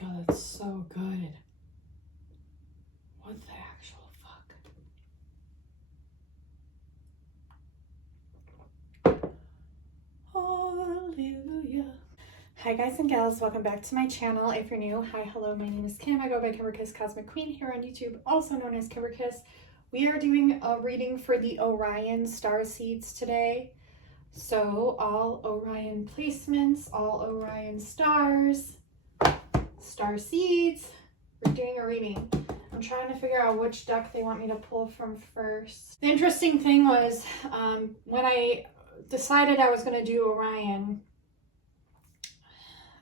God, that's so good. What the actual fuck? Hallelujah. Hi guys and gals, welcome back to my channel. If you're new, hi, hello, my name is Kim. I go by Kimberkiss Cosmic Queen here on YouTube, also known as Kimberkiss. We are doing a reading for the Orion Starseeds today. So all Orion placements, all Orion stars, star seeds, we're doing a reading. I'm trying to figure out which deck they want me to pull from first. The interesting thing was when I decided I was going to do Orion,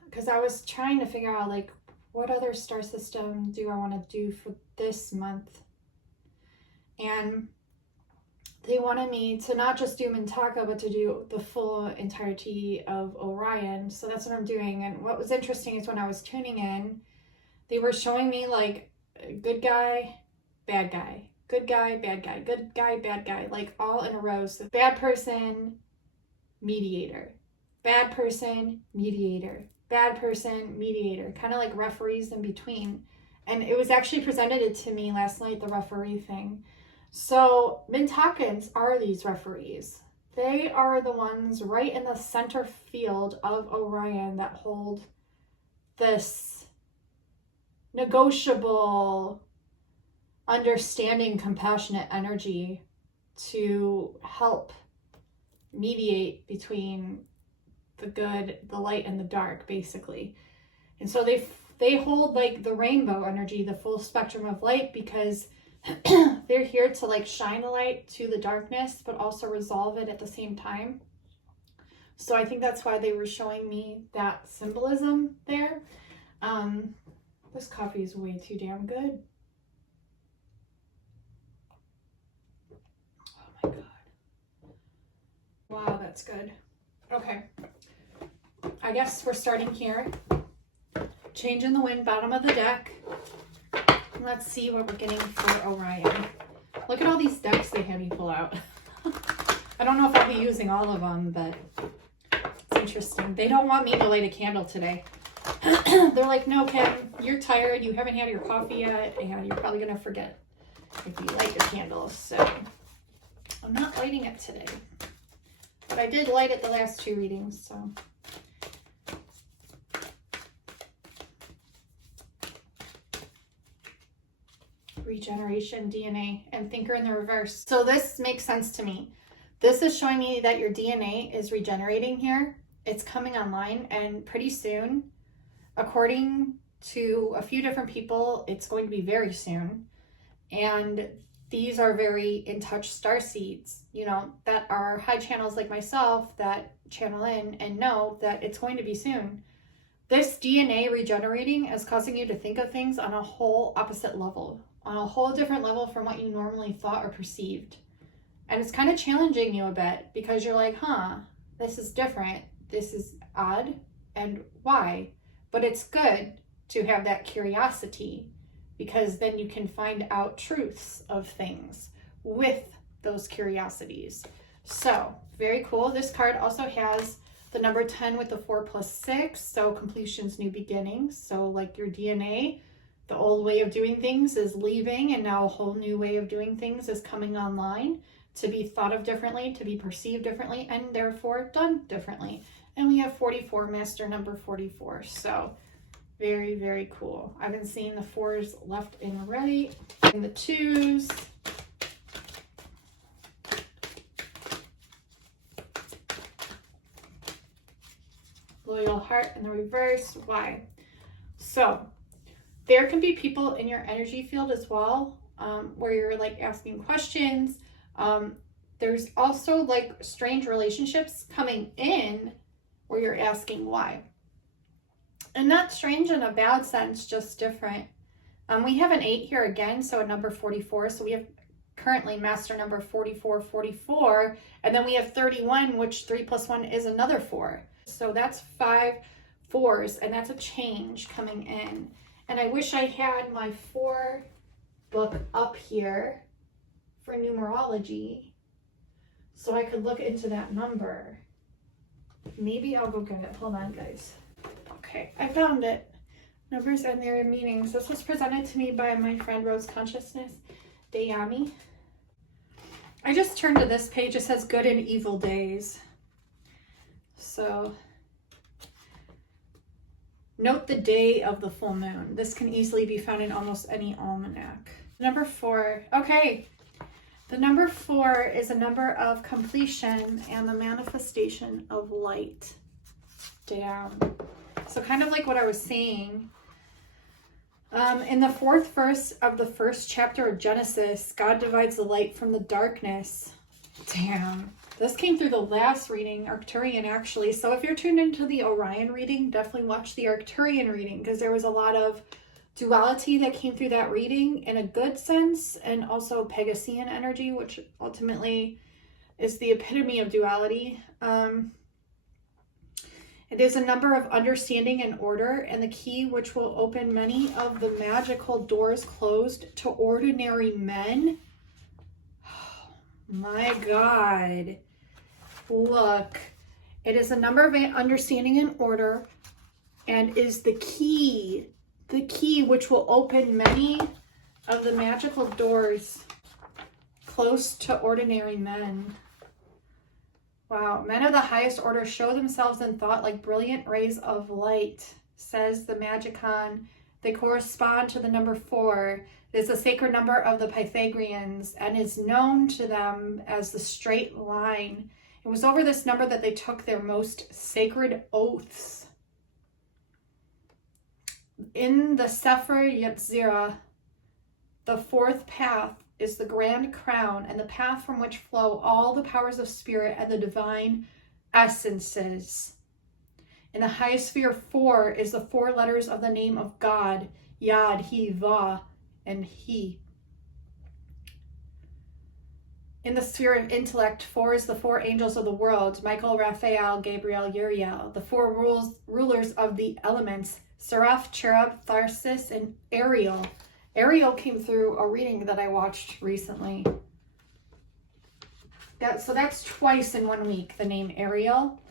because I was trying to figure out like what other star system do I want to do for this month, and they wanted me to not just do Mintaka, but to do the full entirety of Orion. So that's what I'm doing. And what was interesting is when I was tuning in, they were showing me like good guy, bad guy, good guy, bad guy, good guy, bad guy, like all in a row. So bad person, mediator, bad person, mediator, bad person, mediator, kind of like referees in between. And it was actually presented to me last night, the referee thing. So Mintakans are these referees. They are the ones right in the center field of Orion that hold this negotiable, understanding, compassionate energy to help mediate between the good, the light, and the dark, basically. And so they hold like the rainbow energy, the full spectrum of light, because they're here to like shine the light to the darkness, but also resolve it at the same time. So I think that's why they were showing me that symbolism there. This coffee is way too damn good. Oh my God. Wow, that's good. Okay. I guess we're starting here. Change in the wind, bottom of the deck. Let's see what we're getting for Orion. Look at all these decks they had me pull out. I don't know if I'll be using all of them, but it's interesting. They don't want me to light a candle today. They're like, no, Kim, you're tired. You haven't had your coffee yet, and you're probably going to forget if you light your candles. So I'm not lighting it today. But I did light it the last two readings, so. Regeneration, DNA, and thinker in the reverse. So this makes sense to me. This is showing me that your DNA is regenerating here. It's coming online, and pretty soon, according to a few different people, it's going to be very soon. And these are very in touch star seeds, you know, that are high channels like myself that channel in and know that it's going to be soon. This DNA regenerating is causing you to think of things on a whole opposite level, on a whole different level from what you normally thought or perceived. And it's kind of challenging you a bit because you're like, this is different. This is odd. And why? But it's good to have that curiosity, because then you can find out truths of things with those curiosities. So very cool. This card also has the number 10 with the 4 plus 6. So completions, new beginnings. So like your DNA, the old way of doing things is leaving, and now a whole new way of doing things is coming online, to be thought of differently, to be perceived differently, and therefore done differently. And we have 44, master number 44. So very, very cool. I've been seeing the 4s left and right, and the 2s. Loyal heart in the reverse. Why? So there can be people in your energy field as well, where you're like asking questions. There's also like strange relationships coming in where you're asking why. And not strange in a bad sense, just different. We have an 8 here again, so a number 44. So we have currently master number 44, 44. And then we have 31, which 3 plus 1 is another 4. So that's 5 4s, and that's a change coming in. And I wish I had my 4 book up here for numerology so I could look into that number. Maybe I'll go get it. Hold on, guys. Okay, I found it. Numbers and their meanings. This was presented to me by my friend Rose Consciousness, Dayami. I just turned to this page. It says good and evil days. So note the day of the full moon. This can easily be found in almost any almanac. Number 4. Okay. The number 4 is a number of completion and the manifestation of light. Damn. So kind of like what I was saying. In the 4th verse of the 1st chapter of Genesis, God divides the light from the darkness. Damn. This came through the last reading, Arcturian actually. So if you're tuned into the Orion reading, definitely watch the Arcturian reading because there was a lot of duality that came through that reading in a good sense, and also Pegasian energy, which ultimately is the epitome of duality. It is a number of understanding and order, and the key which will open many of the magical doors closed to ordinary men. Oh, my God. Look, it is a number of understanding and order, and is the key which will open many of the magical doors close to ordinary men. Wow, men of the highest order show themselves in thought like brilliant rays of light, says the Magicon. They correspond to the number 4. It is the sacred number of the Pythagoreans and is known to them as the straight line. It was over this number that they took their most sacred oaths. In the Sefer Yetzirah, the 4th path is the grand crown and the path from which flow all the powers of spirit and the divine essences. In the highest sphere 4 is the 4 letters of the name of God, Yad, He, Va, and He. In the sphere of intellect, 4 is the 4 angels of the world, Michael, Raphael, Gabriel, Uriel, the 4 rulers of the elements, Seraph, Cherub, Tharsis, and Ariel. Ariel came through a reading that I watched recently. So that's twice in 1 week, the name Ariel.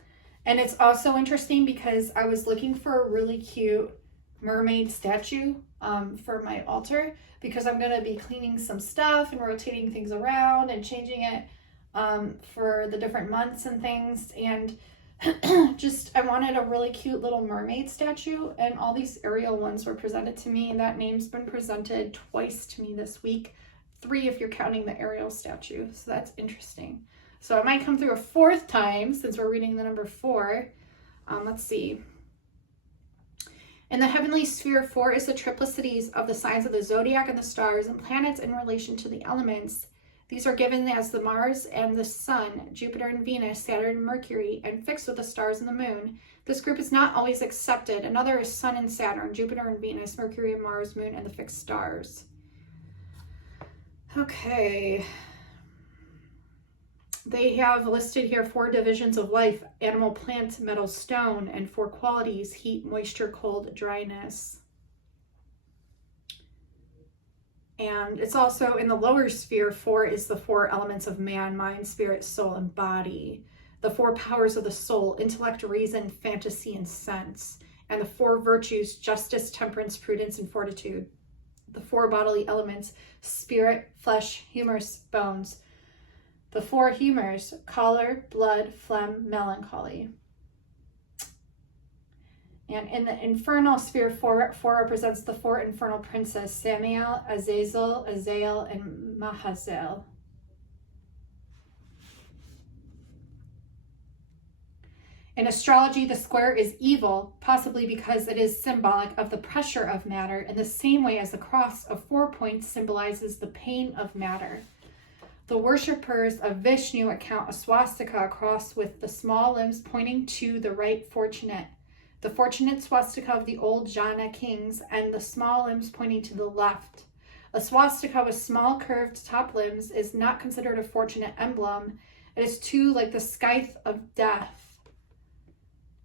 And it's also interesting because I was looking for a really cute mermaid statue for my altar, because I'm going to be cleaning some stuff and rotating things around and changing it for the different months and things. And I wanted a really cute little mermaid statue, and all these Ariel ones were presented to me, and that name's been presented twice to me this week. 3 if you're counting the Ariel statue, so that's interesting. So it might come through a 4th time since we're reading the number 4. Let's see. In the heavenly sphere, 4 is the triplicities of the signs of the zodiac and the stars and planets in relation to the elements. These are given as the Mars and the Sun, Jupiter and Venus, Saturn and Mercury, and fixed with the stars and the Moon. This group is not always accepted. Another is Sun and Saturn, Jupiter and Venus, Mercury and Mars, Moon, and the fixed stars. Okay. They have listed here 4 divisions of life: animal, plant, metal, stone, and 4 qualities: heat, moisture, cold, dryness. And it's also in the lower sphere, 4 is the 4 elements of man, mind, spirit, soul, and body. The 4 powers of the soul: intellect, reason, fantasy, and sense. And the 4 virtues: justice, temperance, prudence, and fortitude. The 4 bodily elements: spirit, flesh, humerus, bones. The 4 humors: choler, blood, phlegm, melancholy. And in the infernal sphere, 4 represents the 4 infernal princes: Samael, Azazel, Azael, and Mahazel. In astrology, the square is evil, possibly because it is symbolic of the pressure of matter, in the same way as the cross of 4 points symbolizes the pain of matter. The worshippers of Vishnu account a swastika, a cross with the small limbs pointing to the right fortunate. The fortunate swastika of the old Jana kings, and the small limbs pointing to the left. A swastika with small curved top limbs is not considered a fortunate emblem. It is too like the scythe of death.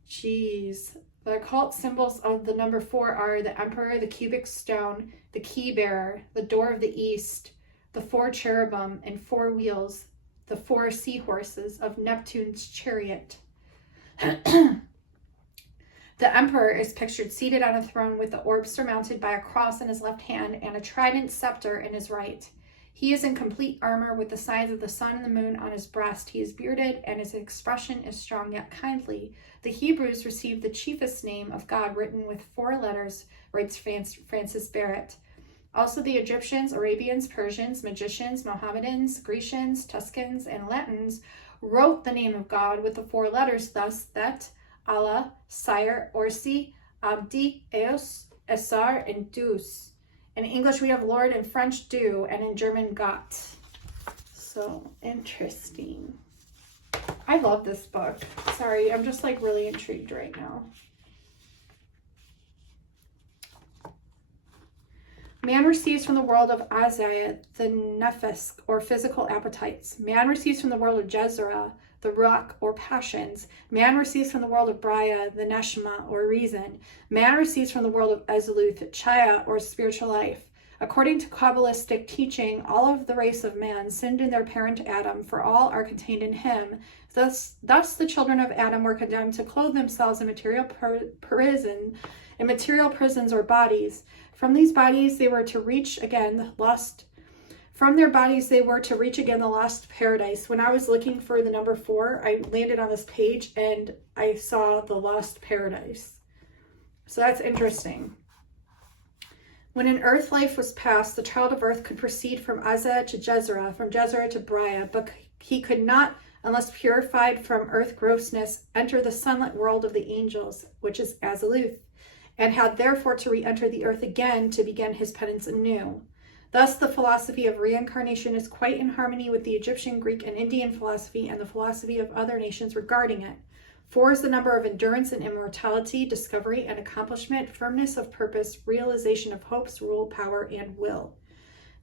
Jeez. The occult symbols of the number 4 are the emperor, the cubic stone, the key bearer, the door of the east, the 4 cherubim and 4 wheels, the 4 seahorses of Neptune's chariot. The emperor is pictured seated on a throne with the orb surmounted by a cross in his left hand and a trident scepter in his right. He is in complete armor with the signs of the sun and the moon on his breast. He is bearded, and his expression is strong yet kindly. The Hebrews received the chiefest name of God written with 4 letters, writes Francis Barrett. Also the Egyptians, Arabians, Persians, magicians, Mohammedans, Grecians, Tuscans, and Latins wrote the name of God with the 4 letters, thus that Allah, Sire, Orsi, Abdi, Eos, Esar, and Deus. In English, we have Lord, in French, Dieu, and in German, Gott. So interesting. I love this book. Sorry, I'm just like really intrigued right now. Man receives from the world of Azaya the nefesh, or physical appetites. Man receives from the world of Jezra the ruach, or passions. Man receives from the world of Braya the neshama, or reason. Man receives from the world of Ezeluth chaya, or spiritual life. According to Kabbalistic teaching, all of the race of man sinned in their parent Adam, for all are contained in him. Thus the children of Adam were condemned to clothe themselves in material prisons or bodies. From these bodies they were to reach again the lost. From their bodies they were to reach again the lost paradise. When I was looking for the number 4, I landed on this page and I saw the lost paradise. So that's interesting. When an earth life was passed, the child of earth could proceed from Azza to Jezra, from Jezra to Braya, but he could not, unless purified from earth grossness, enter the sunlit world of the angels, which is Azaluth, and had therefore to re-enter the earth again to begin his penance anew. Thus, the philosophy of reincarnation is quite in harmony with the Egyptian, Greek, and Indian philosophy and the philosophy of other nations regarding it. 4 is the number of endurance and immortality, discovery and accomplishment, firmness of purpose, realization of hopes, rule, power, and will.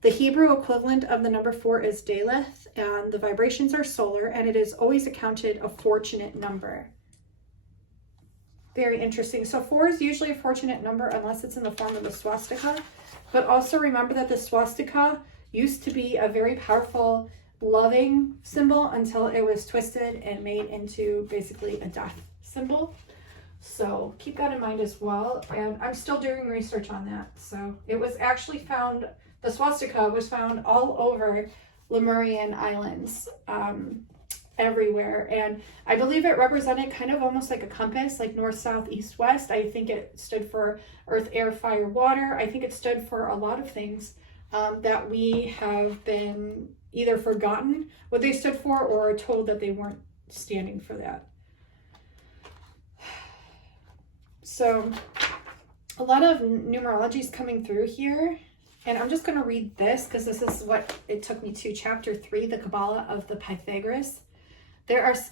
The Hebrew equivalent of the number 4 is Daleth, and the vibrations are solar, and it is always accounted a fortunate number. Very interesting. So 4 is usually a fortunate number unless it's in the form of a swastika. But also remember that the swastika used to be a very powerful, loving symbol until it was twisted and made into basically a death symbol. So keep that in mind as well. And I'm still doing research on that. So it was actually found, the swastika was found all over Lemurian islands, everywhere. And I believe it represented kind of almost like a compass, like north, south, east, west. I think it stood for earth, air, fire, water. I think it stood for a lot of things that we have been either forgotten what they stood for or told that they weren't standing for that. So a lot of numerology is coming through here. And I'm just going to read this because this is what it took me to, chapter 3, the Kabbalah of the Pythagoreans.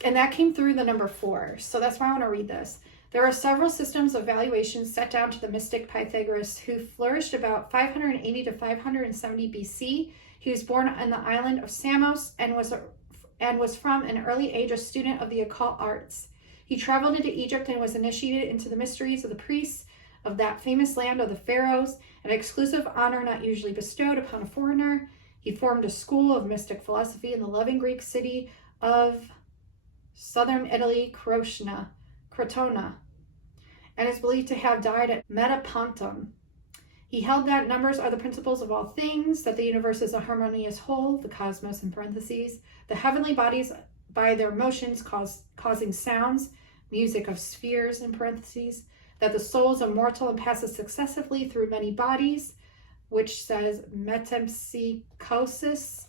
And that came through the number 4. So that's why I want to read this. There are several systems of valuation set down to the mystic Pythagoras, who flourished about 580 to 570 BC. He was born on the island of Samos and was from an early age a student of the occult arts. He traveled into Egypt and was initiated into the mysteries of the priests of that famous land of the pharaohs, an exclusive honor not usually bestowed upon a foreigner. He formed a school of mystic philosophy in the loving Greek city of southern Italy, Crotona, and is believed to have died at Metapontum. He held that numbers are the principles of all things, that the universe is a harmonious whole, the cosmos in parentheses, the heavenly bodies by their motions causing sounds, music of spheres in parentheses, that the soul is immortal and passes successively through many bodies, which says metempsychosis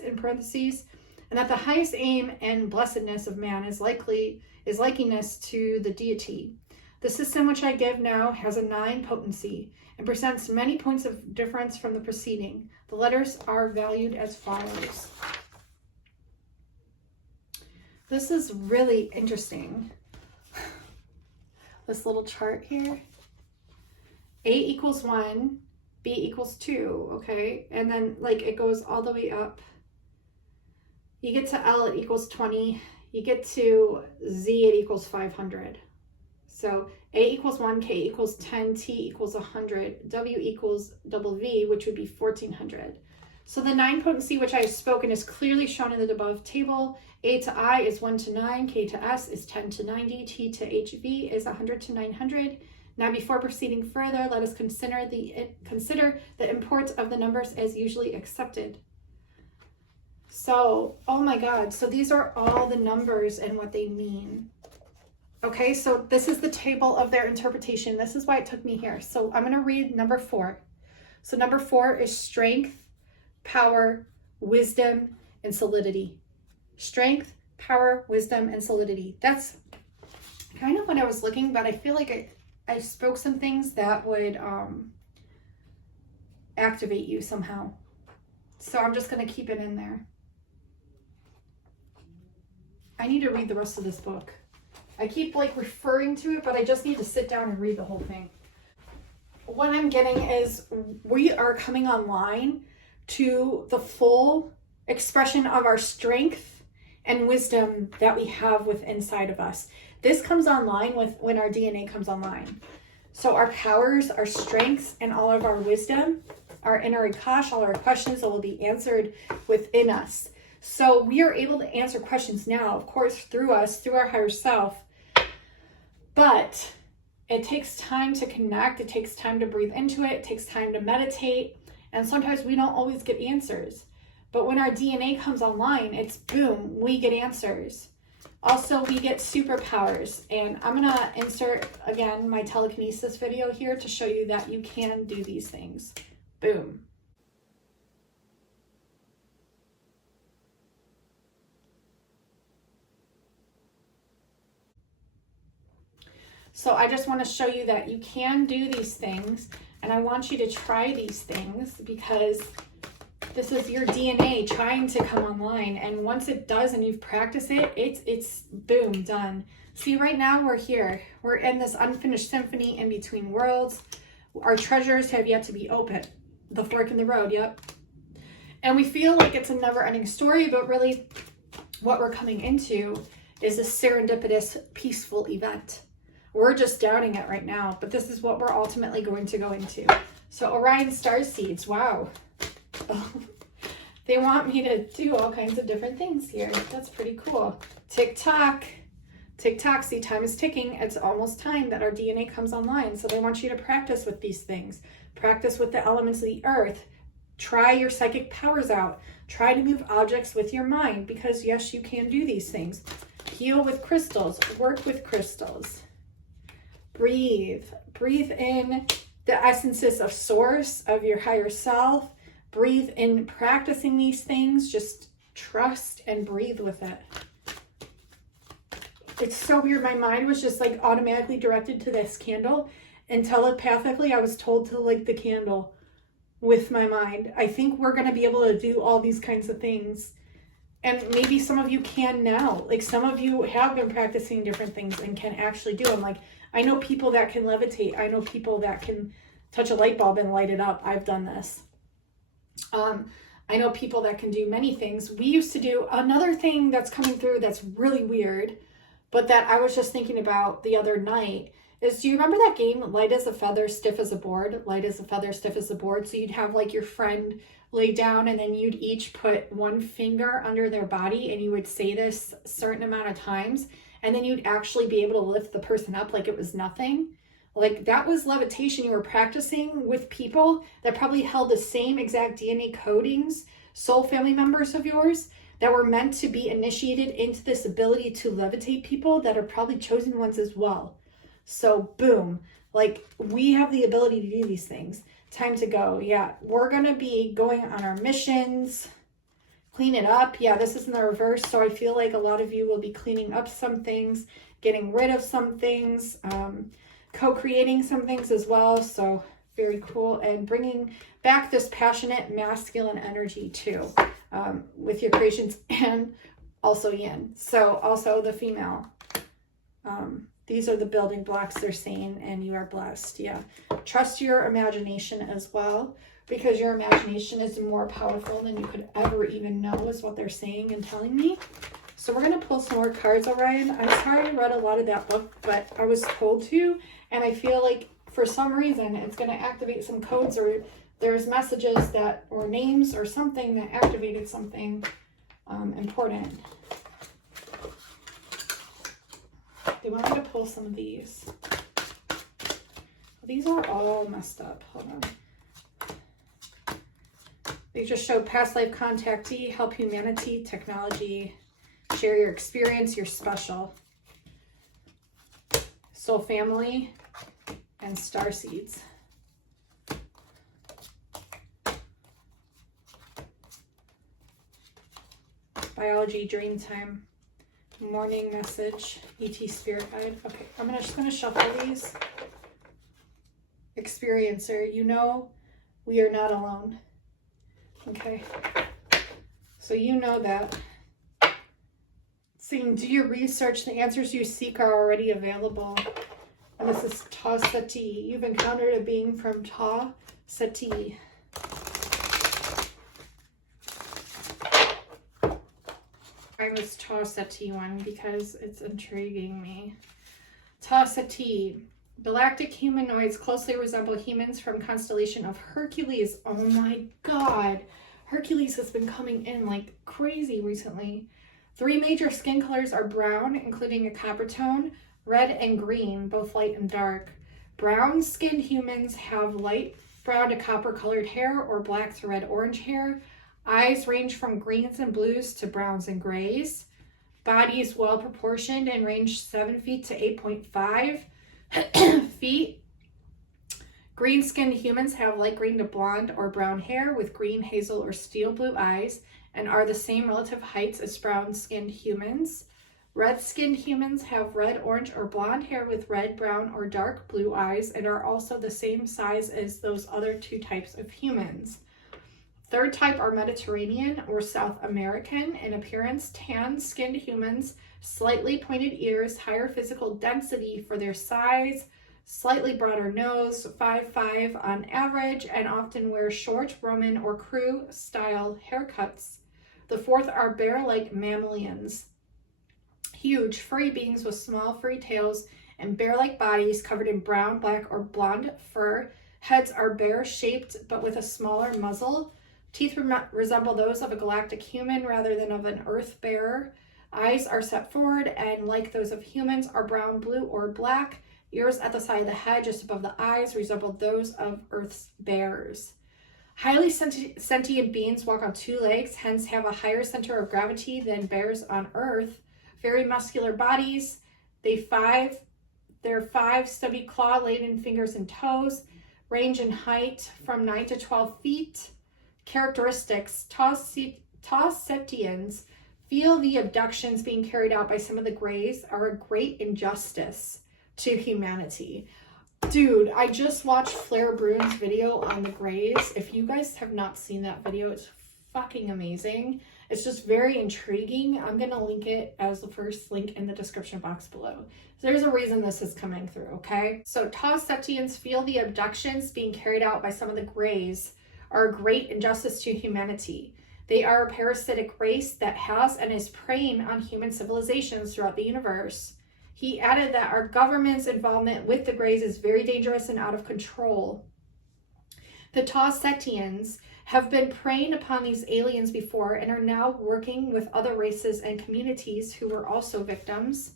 in parentheses, and that the highest aim and blessedness of man is likeness to the deity. The system which I give now has a 9 potency and presents many points of difference from the preceding. The letters are valued as follows. This is really interesting. This little chart here. A equals 1, B equals 2, okay? And then like it goes all the way up. You get to L, it equals 20. You get to Z, it equals 500. So A equals 1, K equals 10, T equals 100, W equals double V, which would be 1400. So the 9 potency, which I have spoken, is clearly shown in the above table. A to I is 1 to 9, K to S is 10 to 90, T to HV is 100 to 900. Now, before proceeding further, let us consider the import of the numbers as usually accepted. So, oh my God, so these are all the numbers and what they mean. Okay, so this is the table of their interpretation. This is why it took me here. So I'm going to read number 4. So number 4 is strength, power, wisdom, and solidity. Strength, power, wisdom, and solidity. That's kind of what I was looking, but I feel like I spoke some things that would activate you somehow. So I'm just going to keep it in there. I need to read the rest of this book. I keep like referring to it, but I just need to sit down and read the whole thing. What I'm getting is we are coming online to the full expression of our strength and wisdom that we have within inside of us. This comes online when our DNA comes online. So our powers, our strengths, and all of our wisdom, our inner Akash, all our questions will be answered within us. So we are able to answer questions now, of course, through us, through our higher self. But it takes time to connect. It takes time to breathe into it. It takes time to meditate. And sometimes we don't always get answers. But when our DNA comes online, it's boom, we get answers. Also, we get superpowers. And I'm going to insert, again, my telekinesis video here to show you that you can do these things. Boom. So I just want to show you that you can do these things. And I want you to try these things because this is your DNA trying to come online. And once it does and you've practiced it, it's boom, done. See, right now we're here. We're in this unfinished symphony in between worlds. Our treasures have yet to be opened. The fork in the road, yep. And we feel like it's a never-ending story, but really what we're coming into is a serendipitous, peaceful event. We're just doubting it right now, but this is what we're ultimately going to go into. So Orion Starseeds, wow. They want me to do all kinds of different things here. That's pretty cool. Tick-tock. Tick-tock, see, time is ticking. It's almost time that our DNA comes online. So they want you to practice with these things. Practice with the elements of the earth. Try your psychic powers out. Try to move objects with your mind because, yes, you can do these things. Heal with crystals. Work with crystals. Breathe. Breathe in the essences of source, of your higher self. Breathe in practicing these things. Just trust and breathe with it. It's so weird. My mind was just like automatically directed to this candle, and telepathically I was told to light the candle with my mind. I think we're going to be able to do all these kinds of things. And maybe some of you can now. Like some of you have been practicing different things and can actually do them. Like I know people that can levitate. I know people that can touch a light bulb and light it up. I've done this. I know people that can do many things. We used to do another thing that's coming through that's really weird, but that I was just thinking about the other night is, do you remember that game, light as a feather, stiff as a board? Light as a feather, stiff as a board. So you'd have like your friend lay down and then you'd each put one finger under their body and you would say this a certain amount of times. And then you'd actually be able to lift the person up like it was nothing. Like that was levitation. You were practicing with people that probably held the same exact DNA codings, soul family members of yours that were meant to be initiated into this ability to levitate people that are probably chosen ones as well. So boom, like we have the ability to do these things. Time to go. Yeah, we're going to be going on our missions. Clean it up. Yeah, this is in the reverse. So I feel like a lot of you will be cleaning up some things, getting rid of some things, co-creating some things as well. So very cool. And bringing back this passionate masculine energy too, with your creations, and also yin. So also the female. These are the building blocks they're saying, and you are blessed. Yeah. Trust your imagination as well, because your imagination is more powerful than you could ever even know, is what they're saying and telling me. So we're going to pull some more cards, Orion. I'm sorry I read a lot of that book, but I was told to, and I feel like for some reason it's going to activate some codes, or there's messages that, or names or something that activated something important. They want me to pull some of these. These are all messed up. Hold on. They just show past life contactee, help humanity, technology, share your experience, you're special. Soul family, and star seeds. Biology, dream time, morning message, ET spirit guide. Okay, I'm just gonna shuffle these. Experiencer, you know we are not alone. Okay, so you know that. Saying, do your research. The answers you seek are already available. And this is Ta Seti. You've encountered a being from Ta Seti. I was Ta Seti one because it's intriguing me. Ta Seti. Galactic humanoids closely resemble humans from constellation of Hercules. Oh my god. Hercules has been coming in like crazy recently. 3 major skin colors are brown, including a copper tone, red and green, both light and dark. Brown-skinned humans have light brown to copper-colored hair or black to red-orange hair. Eyes range from greens and blues to browns and grays. Bodies well-proportioned and range 7 feet to 8.5 feet. Green-skinned humans have light green to blonde or brown hair with green, hazel, or steel blue eyes, and are the same relative heights as brown-skinned humans. Red-skinned humans have red, orange, or blonde hair with red, brown, or dark blue eyes and are also the same size as those other 2 types of humans. Third type are Mediterranean or South American in appearance. Tan-skinned humans, slightly pointed ears, higher physical density for their size, slightly broader nose, 5'5" on average, and often wear short Roman or crew-style haircuts. The fourth are bear-like mammalians. Huge, furry beings with small furry tails and bear-like bodies covered in brown, black, or blonde fur. Heads are bear-shaped but with a smaller muzzle. Teeth resemble those of a galactic human rather than of an earth bearer. Eyes are set forward and, like those of humans, are brown, blue, or black. Ears at the side of the head, just above the eyes, resemble those of Earth's bears. Highly sentient beings walk on 2 legs, hence have a higher center of gravity than bears on Earth. Very muscular bodies. Their 5 stubby claw-laden fingers and toes range in height from 9 to 12 feet. Characteristics. Ta Setians feel the abductions being carried out by some of the Greys are a great injustice to humanity. Dude, I just watched Flair Bruin's video on the Greys. If you guys have not seen that video, it's fucking amazing. It's just very intriguing. I'm going to link it as the first link in the description box below. So there's a reason this is coming through, okay? So Ta Setians feel the abductions being carried out by some of the Greys are a great injustice to humanity. They are a parasitic race that has and is preying on human civilizations throughout the universe. He added that our government's involvement with the Greys is very dangerous and out of control. The Ta Setians have been preying upon these aliens before and are now working with other races and communities who were also victims.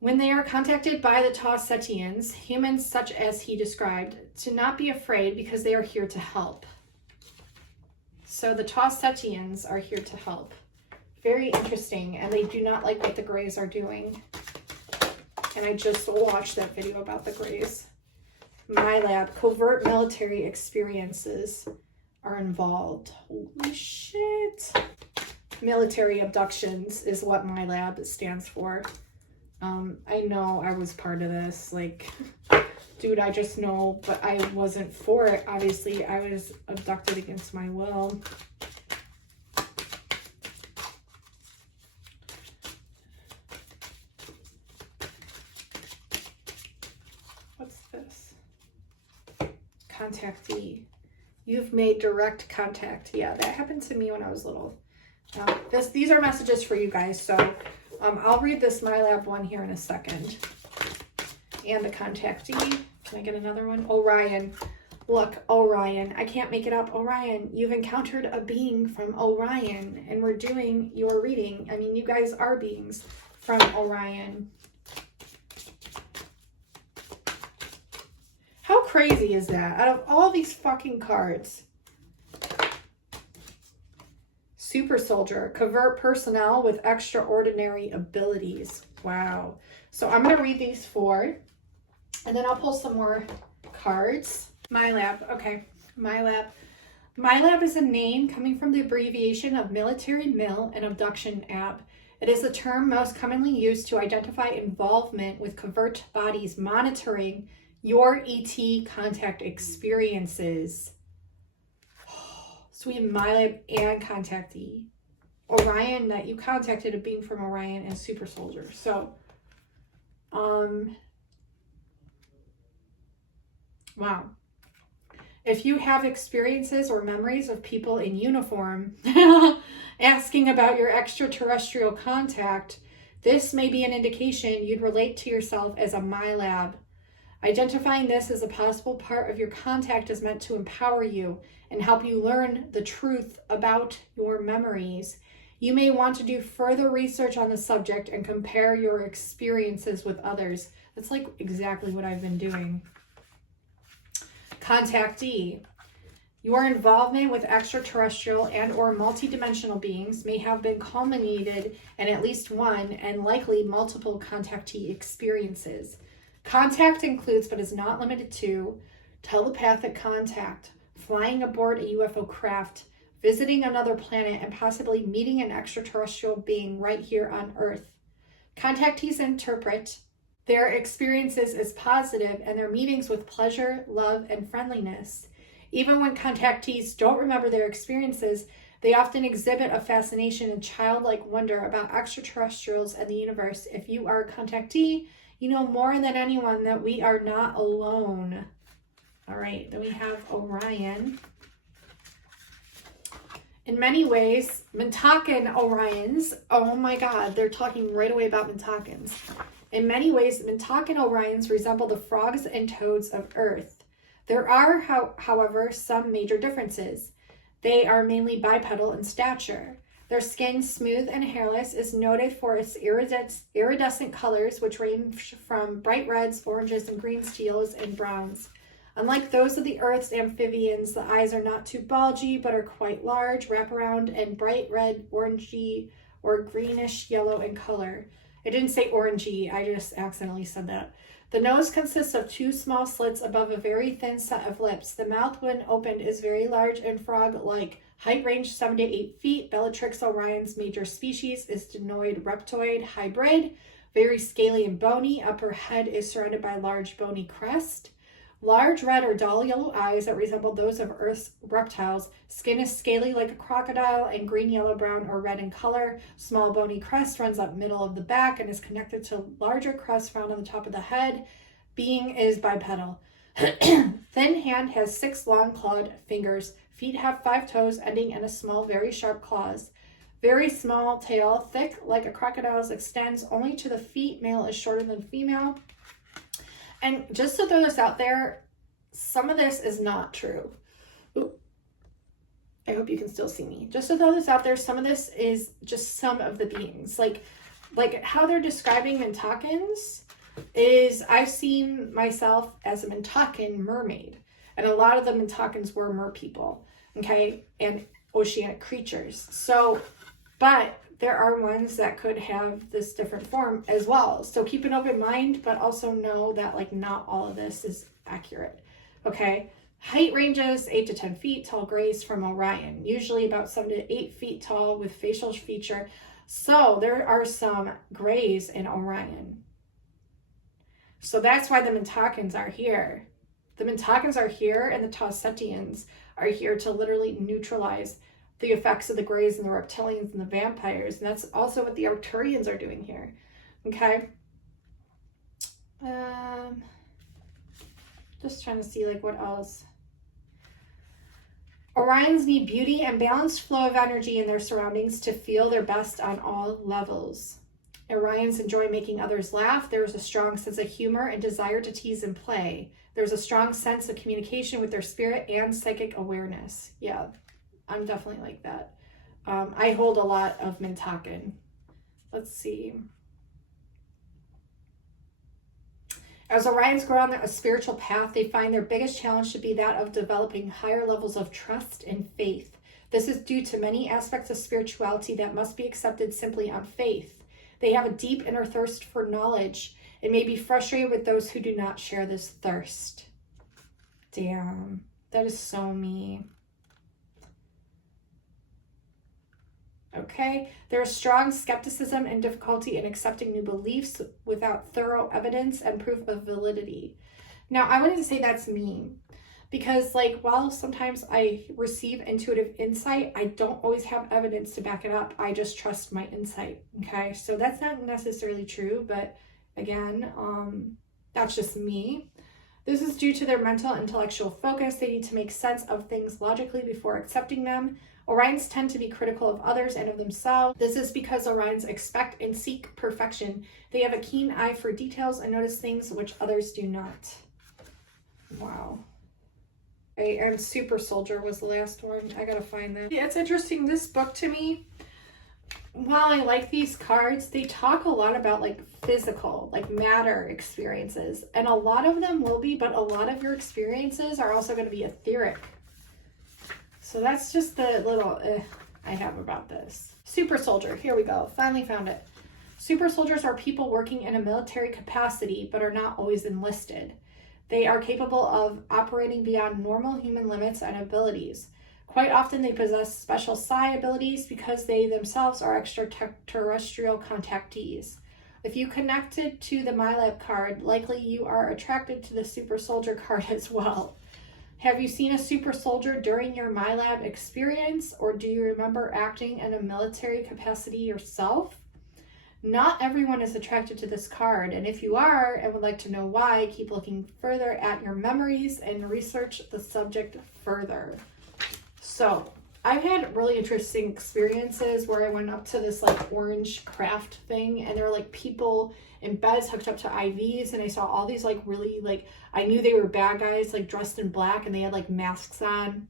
When they are contacted by the Ta Setians, humans such as he described, to not be afraid because they are here to help. So the Ta Setians are here to help. Very interesting, and they do not like what the Greys are doing. And I just watched that video about the Greys. My lab, covert military experiences are involved. Holy shit. Military abductions is what my lab stands for. I know I was part of this, like, dude, I just know, but I wasn't for it. Obviously, I was abducted against my will. What's this? Contactee. You've made direct contact. Yeah, that happened to me when I was little. These are messages for you guys, so I'll read this My Lab one here in a second. And the contactee. Can I get another one? Orion. Look, Orion. I can't make it up. Orion. You've encountered a being from Orion, and we're doing your reading. I mean, you guys are beings from Orion. crazy is that? Out of all these fucking cards. Super soldier, covert personnel with extraordinary abilities. Wow. So I'm going to read these 4 and then I'll pull some more cards. MILAB. Okay. MILAB. MILAB is a name coming from the abbreviation of military mill and abduction ab. It is the term most commonly used to identify involvement with covert bodies monitoring your ET contact experiences. So we have MILAB and Contactee. Orion, that you contacted, a being from Orion, and super soldier. So, wow. If you have experiences or memories of people in uniform asking about your extraterrestrial contact, this may be an indication you'd relate to yourself as a MILAB. Identifying this as a possible part of your contact is meant to empower you and help you learn the truth about your memories. You may want to do further research on the subject and compare your experiences with others. That's like exactly what I've been doing. Contactee. Your involvement with extraterrestrial and or multidimensional beings may have been culminated in at least one and likely multiple contactee experiences. Contact includes, but is not limited to, telepathic contact, flying aboard a UFO craft, visiting another planet, and possibly meeting an extraterrestrial being right here on Earth. Contactees interpret their experiences as positive and their meetings with pleasure, love, and friendliness. Even when contactees don't remember their experiences, they often exhibit a fascination and childlike wonder about extraterrestrials and the universe. If you are a contactee, you know more than anyone that we are not alone. All right, then we have Orion. In many ways, Mintakan Orions, oh my God, they're talking right away about Mintakans. In many ways, Mintakan Orions resemble the frogs and toads of Earth. There are, however, some major differences. They are mainly bipedal in stature. Their skin, smooth and hairless, is noted for its iridescent colors, which range from bright reds, oranges, and greens to yellows and browns. Unlike those of the Earth's amphibians, the eyes are not too bulgy, but are quite large, wrap around, and bright red, orangey, or greenish yellow in color. I didn't say orangey, I just accidentally said that. The nose consists of 2 small slits above a very thin set of lips. The mouth, when opened, is very large and frog-like. Height range 7 to 8 feet. Bellatrix Orion's major species is Dinoid reptoid hybrid. Very scaly and bony. Upper head is surrounded by a large bony crest. Large red or dull yellow eyes that resemble those of Earth's reptiles. Skin is scaly like a crocodile and green, yellow, brown, or red in color. Small bony crest runs up middle of the back and is connected to larger crest found on the top of the head. Being is bipedal. Thin hand has 6 long clawed fingers. Feet have 5 toes ending in a small, very sharp claws. Very small tail, thick like a crocodile's, extends only to the feet. Male is shorter than female. And just to throw this out there, some of this is not true. Ooh. I hope you can still see me. Just to throw this out there, some of this is just some of the beings. Like how they're describing Mintakans is, I've seen myself as a Mintakan mermaid. And a lot of the Mintakans were merpeople, okay? And oceanic creatures. So, but there are ones that could have this different form as well. So keep an open mind, but also know that like not all of this is accurate. Okay. Height ranges 8 to 10 feet. Tall grays from Orion, usually about 7 to 8 feet tall with facial feature. So there are some grays in Orion. So that's why the Mintakans are here. The Mintakans are here and the Tausetians are here to literally neutralize the effects of the Greys and the reptilians and the vampires. And that's also what the Arcturians are doing here. Okay. Just trying to see like what else. Orions need beauty and balanced flow of energy in their surroundings to feel their best on all levels. Orions enjoy making others laugh. There is a strong sense of humor and desire to tease and play. There's a strong sense of communication with their spirit and psychic awareness. Yeah. I'm definitely like that. I hold a lot of Mintakan. Let's see. As Orions grow on a spiritual path, they find their biggest challenge to be that of developing higher levels of trust and faith. This is due to many aspects of spirituality that must be accepted simply on faith. They have a deep inner thirst for knowledge and may be frustrated with those who do not share this thirst. Damn, that is so me. Okay, there is strong skepticism and difficulty in accepting new beliefs without thorough evidence and proof of validity. Now, I wouldn't say that's me, because like, while sometimes I receive intuitive insight, I don't always have evidence to back it up. I just trust my insight. Okay, so that's not necessarily true, but again, that's just me. This is due to their mental intellectual focus. They need to make sense of things logically before accepting them. Orions tend to be critical of others and of themselves. This is because Orions expect and seek perfection. They have a keen eye for details and notice things which others do not. Wow. And Super Soldier was the last one. I gotta find that. Yeah, it's interesting. This book to me, while I like these cards, they talk a lot about like physical, like matter experiences. And a lot of them will be, but a lot of your experiences are also going to be etheric. So that's just the little I have about this. Super Soldier, here we go. Finally found it. Super soldiers are people working in a military capacity, but are not always enlisted. They are capable of operating beyond normal human limits and abilities. Quite often they possess special psi abilities because they themselves are extraterrestrial contactees. If you connected to the MyLab card, likely you are attracted to the Super Soldier card as well. Have you seen a super soldier during your MyLab experience, or do you remember acting in a military capacity yourself? Not everyone is attracted to this card, and if you are and would like to know why, keep looking further at your memories and research the subject further. So, I've had really interesting experiences where I went up to this like orange craft thing, and there were like people in beds hooked up to IVs, and I saw all these like really like, I knew they were bad guys like dressed in black, and they had like masks on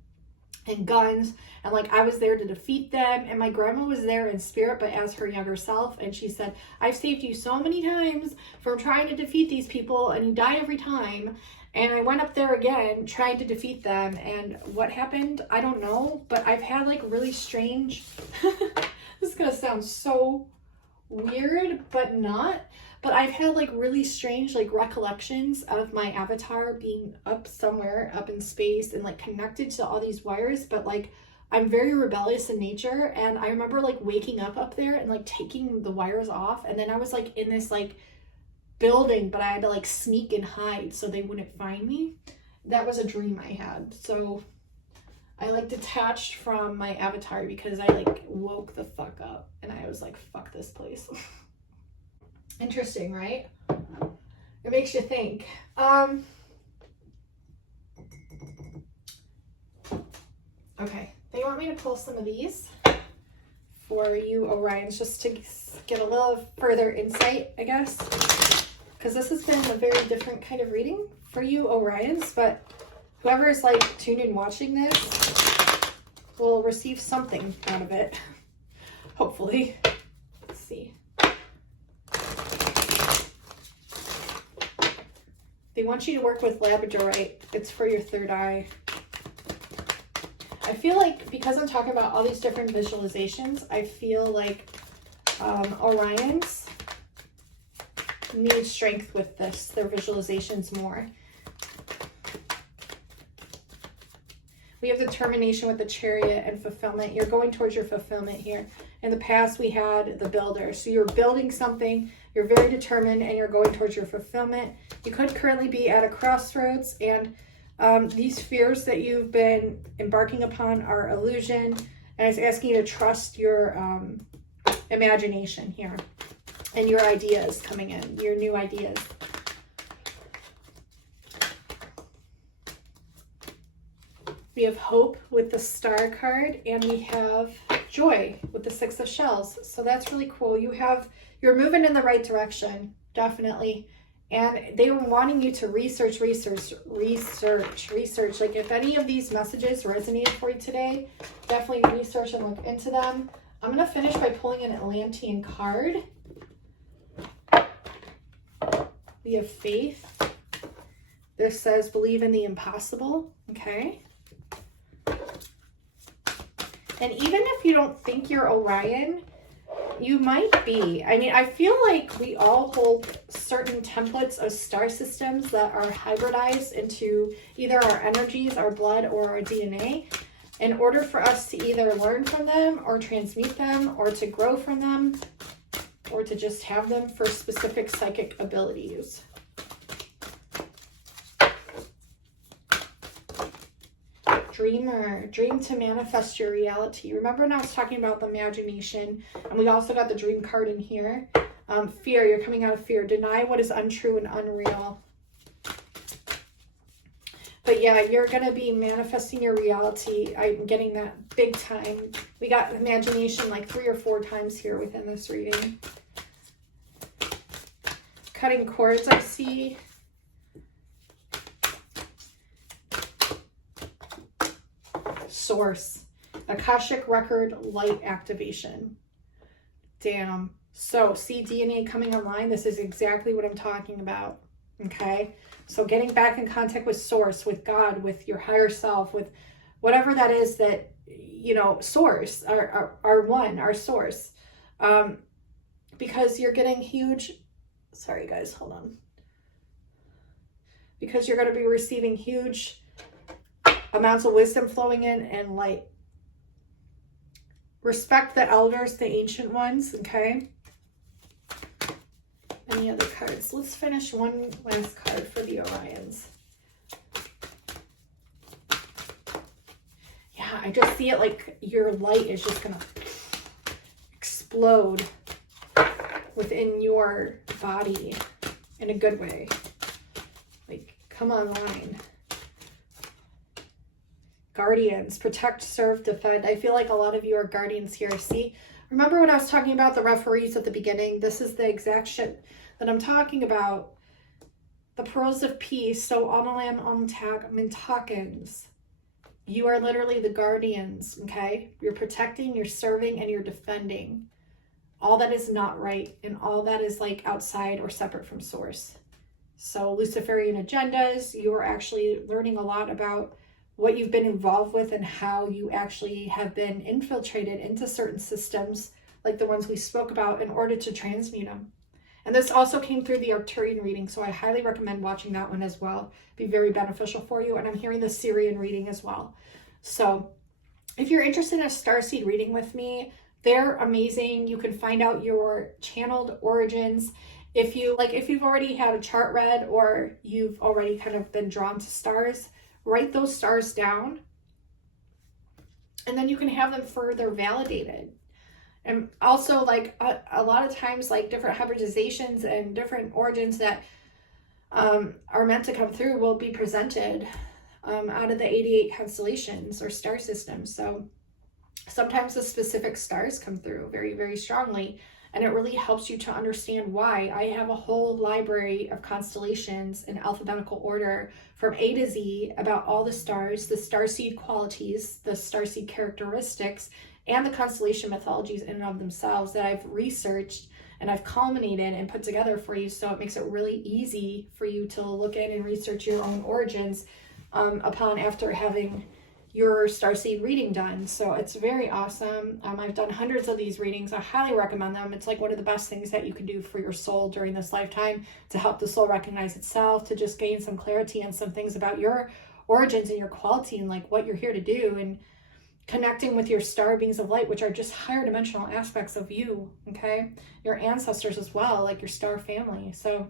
and guns, and like I was there to defeat them. And my grandma was there in spirit, but as her younger self, and she said, I've saved you so many times from trying to defeat these people, and you die every time. And I went up there again trying to defeat them, and what happened, I don't know, but I've had like really strange this is gonna sound so weird, but not, but I've had like really strange like recollections of my avatar being up somewhere up in space and like connected to all these wires. But like, I'm very rebellious in nature, and I remember like waking up there and like taking the wires off, and then I was like in this like building, but I had to like sneak and hide so they wouldn't find me. That was a dream I had. So I like detached from my avatar because I like woke the fuck up and I was like, fuck this place. Interesting, right? It makes you think. Okay, they want me to pull some of these for you Orions, just to get a little further insight, I guess, because this has been a very different kind of reading for you Orions, but whoever is like tuned in watching this will receive something out of it, hopefully. Let's see. They want you to work with labradorite. It's for your third eye. I feel like because I'm talking about all these different visualizations, I feel like Orions need strength with this, their visualizations more. We have determination with the Chariot and fulfillment. You're going towards your fulfillment here. In the past, we had the Builder. So you're building something, you're very determined, and you're going towards your fulfillment. You could currently be at a crossroads, and these fears that you've been embarking upon are illusion, and it's asking you to trust your imagination here and your ideas coming in, your new ideas. We have hope with the Star card, and we have joy with the Six of Shells. So that's really cool. You're moving in the right direction, definitely. And they were wanting you to research. Like if any of these messages resonated for you today, definitely research and look into them. I'm going to finish by pulling an Atlantean card. We have faith. This says, believe in the impossible, okay? And even if you don't think you're Orion, you might be. I mean, I feel like we all hold certain templates of star systems that are hybridized into either our energies, our blood, or our DNA in order for us to either learn from them or transmute them or to grow from them or to just have them for specific psychic abilities. Dreamer, dream to manifest your reality. Remember when I was talking about the imagination, and we also got the dream card in here. Fear, you're coming out of fear. Deny what is untrue and unreal. But yeah, you're going to be manifesting your reality. I'm getting that big time. We got imagination like 3 or 4 times here within this reading. Cutting cords, I see. Source, Akashic record, light activation. Damn. So see DNA coming online. This is exactly what I'm talking about. Okay. So getting back in contact with source, with God, with your higher self, with whatever that is that, you know, source, our one, our source. Because you're getting huge, sorry guys, hold on. Because you're going to be receiving huge amounts of wisdom flowing in and light. Respect the elders, the ancient ones, okay? Any other cards? Let's finish one last card for the Orions. Yeah, I just see it like your light is just gonna explode within your body in a good way. Like, come online. Guardians, protect, serve, defend. I feel like a lot of you are guardians here. See, remember when I was talking about the referees at the beginning? This is the exact shit that I'm talking about. The pearls of peace. So Onalan Omtag Mintakins. You are literally the guardians, okay? You're protecting, you're serving, and you're defending all that is not right and all that is like outside or separate from source. So Luciferian agendas, you're actually learning a lot about what you've been involved with and how you actually have been infiltrated into certain systems like the ones we spoke about in order to transmute them. And this also came through the Arcturian reading, so I highly recommend watching that one as well. Be very beneficial for you. And I'm hearing the Syrian reading as well. So if you're interested in a starseed reading with me, they're amazing. You can find out your channeled origins. If you've already had a chart read or you've already kind of been drawn to stars, write those stars down, and then you can have them further validated. And also, like a lot of times, like different hybridizations and different origins that are meant to come through will be presented out of the 88 constellations or star systems. So sometimes the specific stars come through very, very strongly. And it really helps you to understand why. I have a whole library of constellations in alphabetical order from A to Z about all the stars, the starseed qualities, the starseed characteristics, and the constellation mythologies in and of themselves that I've researched and I've culminated and put together for you. So it makes it really easy for you to look in and research your own origins after having your starseed reading done. So it's very awesome. I've done hundreds of these readings. I highly recommend them. It's like one of the best things that you can do for your soul during this lifetime, to help the soul recognize itself, to just gain some clarity on some things about your origins and your quality and like what you're here to do, and connecting with your star beings of light, which are just higher dimensional aspects of you, okay? Your ancestors as well, like your star family. So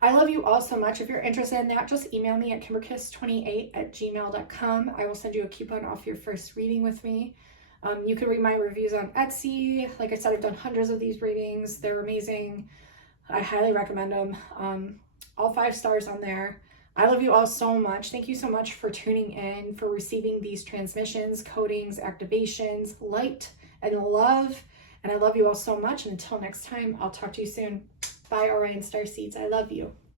I love you all so much. If you're interested in that, just email me at kimberkiss28@gmail.com. I will send you a coupon off your first reading with me. You can read my reviews on Etsy. Like I said, I've done hundreds of these readings. They're amazing. I highly recommend them. All 5 stars on there. I love you all so much. Thank you so much for tuning in, for receiving these transmissions, codings, activations, light, and love. And I love you all so much. And until next time, I'll talk to you soon. Bye, Orion Starseeds. I love you.